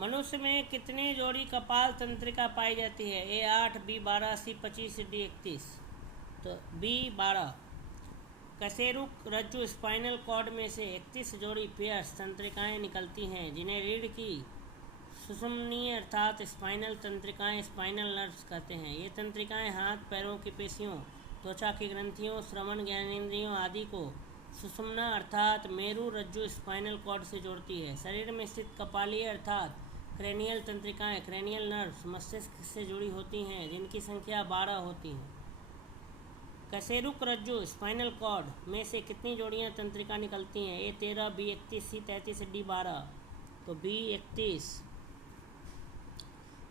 मनुष्य में कितनी जोड़ी कपाल तंत्रिका पाई जाती है? ए 8, बी 12, सी 25, डी 31। तो बी 12। कशेरुक रज्जु स्पाइनल कॉर्ड में से 31 जोड़ी पेयर्स तंत्रिकाएं निकलती हैं, जिन्हें रीढ़ की सुषुम्नीय अर्थात स्पाइनल तंत्रिकाएं स्पाइनल नर्व्स कहते हैं। ये तंत्रिकाएं हाथ पैरों की पेशियों, त्वचा की ग्रंथियों, श्रवण ज्ञानेंद्रियों आदि को सुषुम्ना अर्थात मेरु रज्जु स्पाइनल कॉर्ड से जोड़ती है। शरीर में स्थित कपालीय अर्थात क्रेनियल तंत्रिकाएं क्रेनियल नर्व्स मस्तिष्क से जुड़ी होती हैं, जिनकी संख्या 12 होती है। कशेरुक रज्जु स्पाइनल कॉर्ड में से कितनी जोड़ियां तंत्रिका निकलती हैं? ए 13, बी 31, सी 33, डी 12। तो बी 31।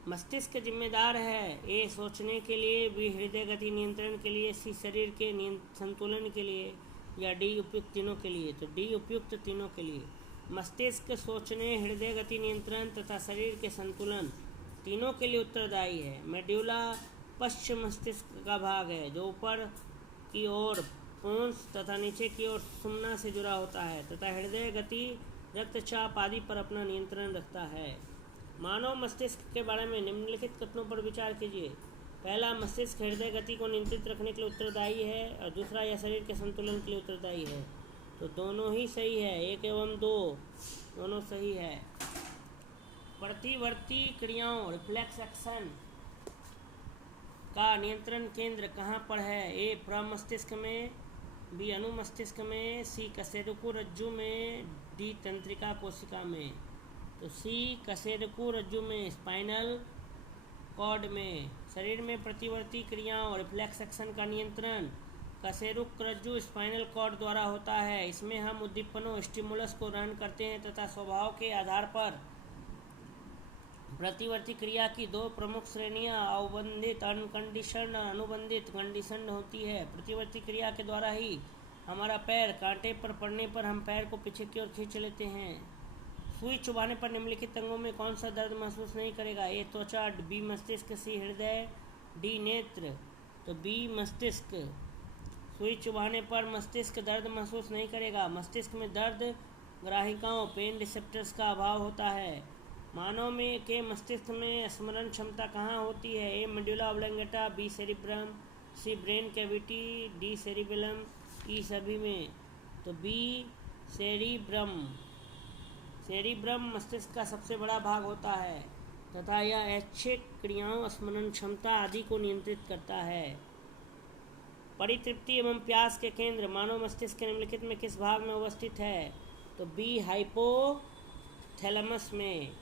मस्तिष्क जिम्मेदार है ए सोचने के लिए, बी हृदय गति नियंत्रण के लिए, सी शरीर के संतुलन के लिए, या डी उपयुक्त तीनों के लिए। तो डी उपयुक्त तीनों के लिए। मस्तिष्क सोचने, हृदय गति नियंत्रण तथा शरीर के संतुलन तीनों के लिए उत्तरदायी है। मेड्यूला पश्च मस्तिष्क का भाग है, जो ऊपर की ओर पोन्स तथा नीचे की ओर सुषुम्ना से जुड़ा होता है तथा हृदय गति, रक्तचाप आदि पर अपना नियंत्रण रखता है। मानव मस्तिष्क के बारे में निम्नलिखित कथनों पर विचार कीजिए। पहला, मस्तिष्क हृदय गति को नियंत्रित रखने के लिए उत्तरदायी है, और दूसरा, यह शरीर के संतुलन के लिए उत्तरदायी है। तो दोनों ही सही है, 1 एवं 2 दोनों सही है। प्रतिवर्ती क्रियाओं रिफ्लेक्स एक्शन का नियंत्रण केंद्र कहाँ पर है? ए प्रमस्तिष्क में, बी अनुमस्तिष्क में, सी कशेरुक रज्जु में, डी तंत्रिका कोशिका में। तो सी कशेरुक रज्जु में स्पाइनल कॉर्ड में। शरीर में प्रतिवर्ती क्रियाओं रिफ्लेक्स एक्शन का नियंत्रण कशेरुक रज्जु स्पाइनल कॉर्ड द्वारा होता है। इसमें हम उद्दीपनों स्टिमुलस को ग्रहण करते हैं तथा स्वभाव के आधार पर प्रतिवर्ती क्रिया की 2 प्रमुख श्रेणियां अवबंधित अनकंडीशन्ड, अनुबंधित कंडीशन्ड होती है। प्रतिवर्ती क्रिया के द्वारा ही हमारा पैर कांटे पर पड़ने पर हम पैर को पीछे की ओर खींच लेते हैं। सुई चुभाने पर निम्नलिखित अंगों में कौन सा दर्द महसूस नहीं करेगा? ए त्वचा, बी मस्तिष्क, सी हृदय, डी नेत्र। तो बी मस्तिष्क। सुई चुभाने पर मस्तिष्क दर्द महसूस नहीं करेगा। मस्तिष्क में दर्द ग्राहिकाओं पेन रिसेप्टर्स का अभाव होता है। मानव में के मस्तिष्क में स्मरण क्षमता कहाँ होती है? ए मेडुला ऑब्लंगेटा, बी सेरिब्रम, सी ब्रेन कैविटी, डी सेरिबेलम, ई सभी में। तो बी सेरिब्रम। सेरिब्रम मस्तिष्क का सबसे बड़ा भाग होता है तथा यह ऐच्छिक क्रियाओं, स्मरण क्षमता आदि को नियंत्रित करता है। परितृप्ति एवं प्यास के केंद्र मानव मस्तिष्क के निम्नलिखित में किस भाग में अवस्थित है? तो बी हाइपोथैलेमस में।